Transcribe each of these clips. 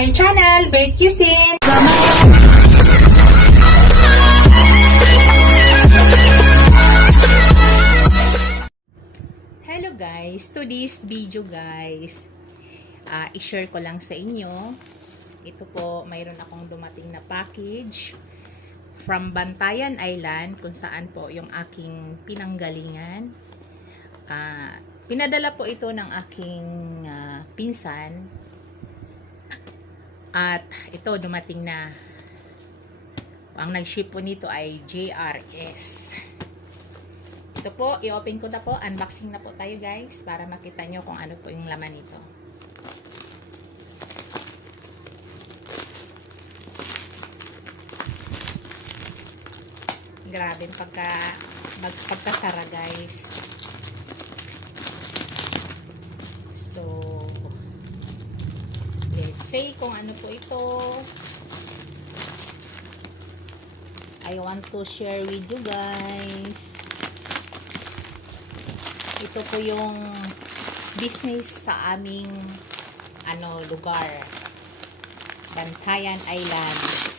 my channel, Bake Cuisine. Hello guys, to this video guys, i-share ko lang sa inyo. Ito po, mayroon akong dumating na package from Bantayan Island, kung saan po yung aking pinanggalingan. Pinadala po ito ng aking pinsan. At ito, dumating na. Ang nag-ship po nito ay JRS. Ito po, i-open ko na po. Unboxing na po tayo guys, para makita nyo kung ano po yung laman nito. Grabe pagkasara guys. So, let's say kung ano po ito. I want to share with you guys. Ito po yung business sa aming lugar. Bantayan Island.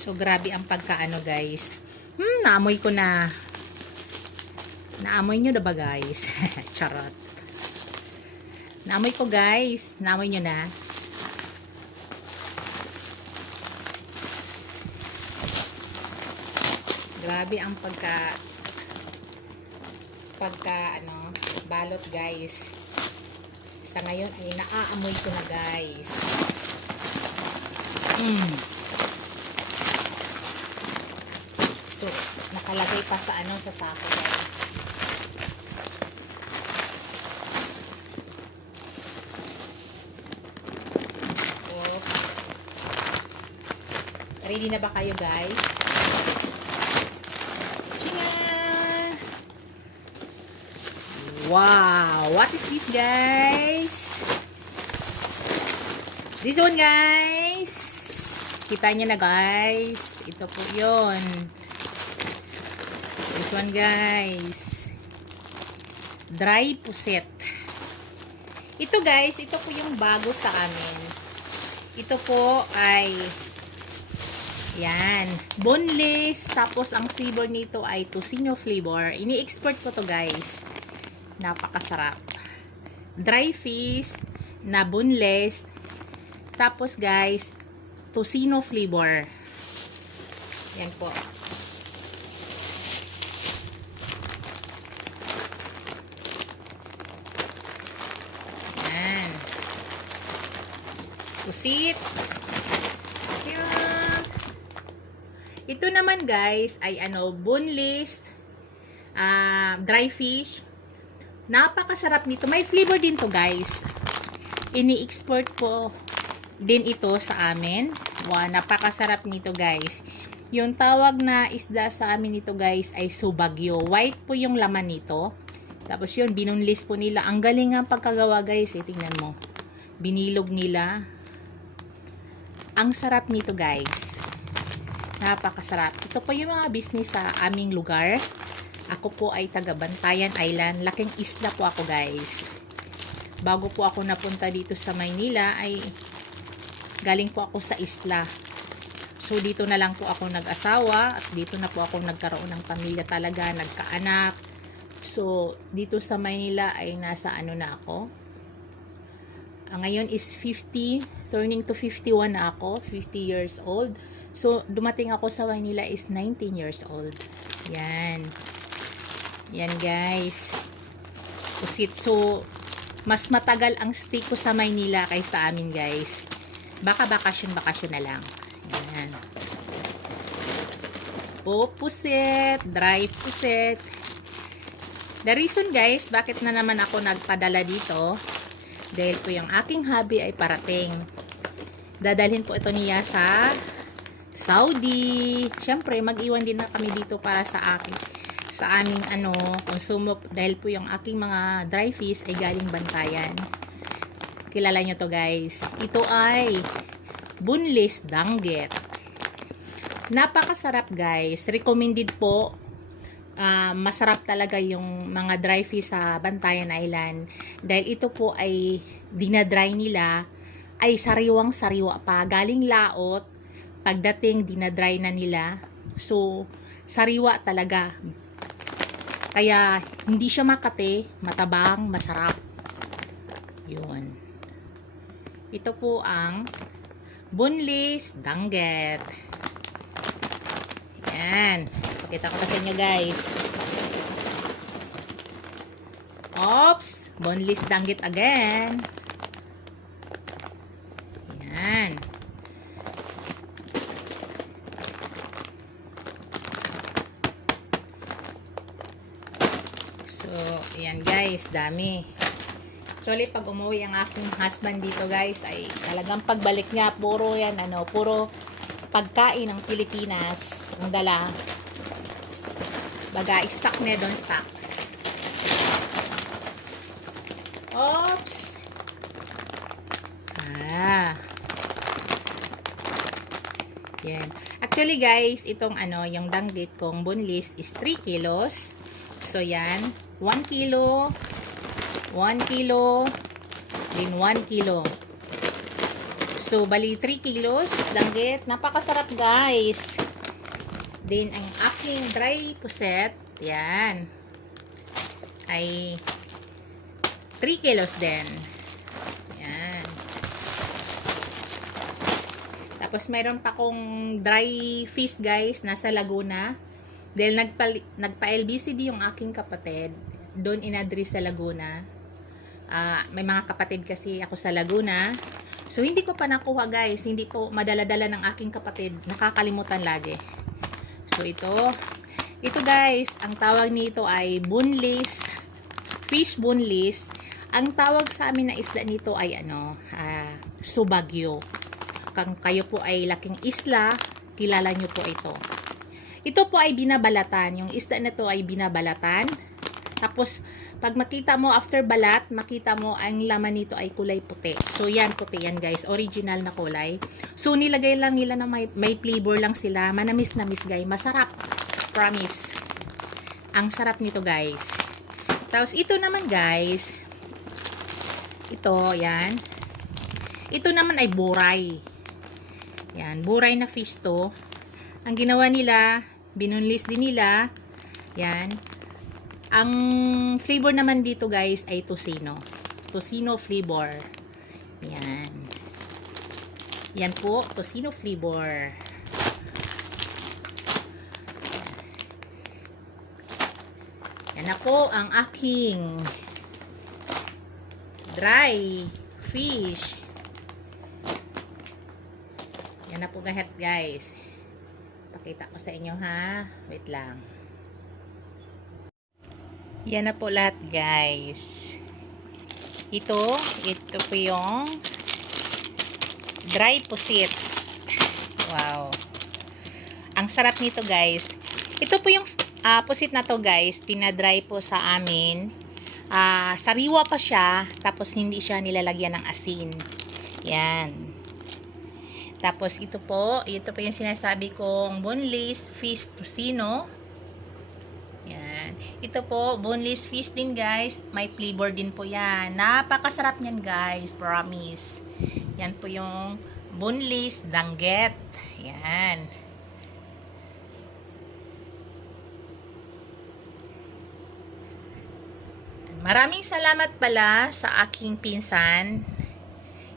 So, grabe ang pagkaano guys. Naamoy ko na. Naamoy nyo na ba guys? Charot. Naamoy ko guys. Naamoy nyo na. Grabe ang balot guys. Sa ngayon ay naaamoy ko na guys. So, nakalagay pa sa sa sako guys. Oops. Ready na ba kayo guys? Tching! Wow! What is this guys? This one guys. Kita nyo na guys. Ito po yun. This one guys, dry puset. Ito guys, ito po yung bago sa amin. Ito po ay yan, boneless, tapos ang flavor nito ay tocino flavor. Ini-export ko to guys. Napakasarap. Dry fish na boneless, tapos guys, tocino flavor. Yan po. Pusit. Ito naman guys ay boneless dry fish. Napakasarap nito. May flavor din to guys. Ini-export po din ito sa amin. Wow, napakasarap nito guys. Yung tawag na isda sa amin nito guys ay subagyo. White po yung laman nito. Tapos yun, binunlis po nila. Ang galing ang pagkagawa guys. Tingnan mo. Binilog nila. Ang sarap nito guys. Napakasarap. Ito po yung mga business sa aming lugar. Ako po ay taga Bantayan Island. Laking isla po ako guys. Bago po ako napunta dito sa Maynila ay galing po ako sa isla. So dito na lang po ako nag-asawa at dito na po ako nagkaroon ng pamilya talaga, nagkaanak. So dito sa Maynila ay nasa na ako. Ngayon is 50, turning to 51 na ako, 50 years old. So, dumating ako sa Maynila is 19 years old. Yan. Yan guys. Pusit. So, mas matagal ang stay ko sa Maynila kaysa amin guys. Baka bakasyon na lang. Yan. Oh, pusit. Dry pusit. The reason guys, bakit na naman ako nagpadala dito, dahil po yung aking hubby ay parating. Dadalhin po ito niya sa Saudi. Siyempre, mag-iwan din na kami dito para sa aming konsumo. Dahil po yung aking mga dry fish ay galing Bantayan. Kilala nyo to guys. Ito ay boneless danggit. Napakasarap guys. Recommended po. Masarap talaga yung mga dry fish sa Bantayan Island. Dahil ito po ay dinadry nila. Ay sariwang sariwa pa. Galing laot. Pagdating dinadry na nila. So sariwa talaga. Kaya hindi siya makate. Matabang, masarap. Yun. Ito po ang boneless danggit. Yan. Pakita ko pa sa inyo guys. Oops. Boneless danggit again. Yan. So, yan guys. Dami. Actually, pag umuwi ang aking husband dito guys, ay talagang pagbalik niya, puro yan, puro pagkain ng Pilipinas ang dala. Baga, stock na doon, stock. Oops! Yan. Actually guys, itong yung danggit kong boneless is 3 kilos. So yan, 1 kilo, 1 kilo, then 1 kilo. So, bali 3 kilos danggit. Napakasarap guys. Then, ang aking dry puset, yan, ay 3 kilos din. Yan. Tapos, mayroon pa akong dry fish guys, nasa Laguna. Dahil nagpa-LBCD yung aking kapatid. Doon inadri sa Laguna. May mga kapatid kasi ako sa Laguna. So, hindi ko pa nakuha guys. Hindi po madala-dala ng aking kapatid. Nakakalimutan lagi. So, ito guys, ang tawag nito ay boneless, fish boneless. Ang tawag sa amin na isda nito ay subagyo. Kung kayo po ay laking isla, kilala nyo po ito. Ito po ay binabalatan. Yung isda na to ay binabalatan. Tapos, pag makita mo after balat, makita mo ang laman nito ay kulay puti. So, yan, puti yan guys. Original na kulay. So, nilagay lang nila na may flavor lang sila. Manamis-namis guys. Masarap. Promise. Ang sarap nito guys. Tapos, ito naman guys. Ito, yan. Ito naman ay buray. Yan, buray na fish to. Ang ginawa nila, binunlis din nila. Yan. Ang flavor naman dito guys ay tocino. Tocino flavor. Yan. Yan po, tocino flavor. Yan na po ang aking dry fish. Yan na po guys. Pakita ko sa inyo ha. Wait lang. Yan na po lahat guys. Ito po yung dry pusit. Wow. Ang sarap nito guys. Ito po yung pusit na to guys. Tinadry po sa amin. Sariwa pa siya. Tapos hindi siya nilalagyan ng asin. Yan. Tapos ito po yung sinasabi kong boneless fish tocino. Yan. Ito po, boneless fish din guys. May flavor din po yan. Napakasarap niyan guys. Promise. Yan po yung boneless danggit. Yan. Maraming salamat pala sa aking pinsan.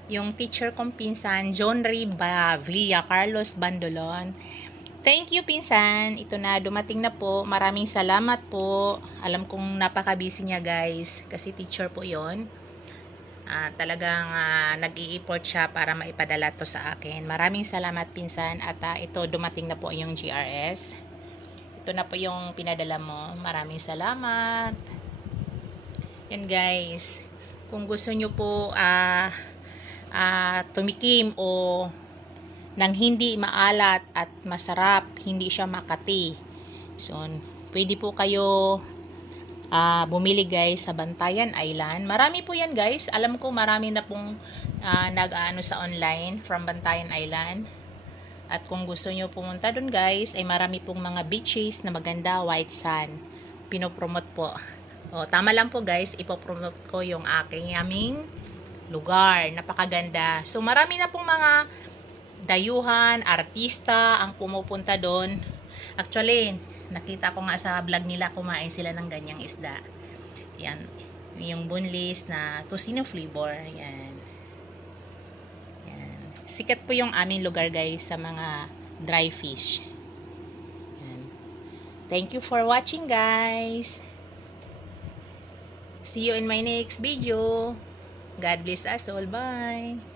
Yung teacher kong pinsan, John Riba Villa Carlos Bandolon. Thank you, pinsan. Ito na, dumating na po. Maraming salamat po. Alam kong napaka-busy niya, guys. Kasi teacher po yon. Talagang nag-i-import siya para maipadala to sa akin. Maraming salamat, pinsan. At ito, dumating na po yung GRS. Ito na po yung pinadala mo. Maraming salamat. Yan, guys. Kung gusto nyo po tumikim o nang hindi maalat at masarap, hindi siya makati. So, pwede po kayo bumili guys sa Bantayan Island. Marami po yan guys. Alam ko marami na pong nag-ano sa online from Bantayan Island. At kung gusto nyo pumunta dun guys, ay marami pong mga beaches na maganda, white sand. Pinopromote po. O, tama lang po guys, ipopromote ko yung aming lugar. Napakaganda. So marami na pong mga dayuhan, artista ang pumupunta doon. Actually, nakita ko nga sa vlog nila, kumain sila ng ganyang isda. Yan. Yung boneless na tocino flavor. Yan. Yan. Sikat po yung aming lugar guys sa mga dry fish. Yan. Thank you for watching guys. See you in my next video. God bless us all. Bye.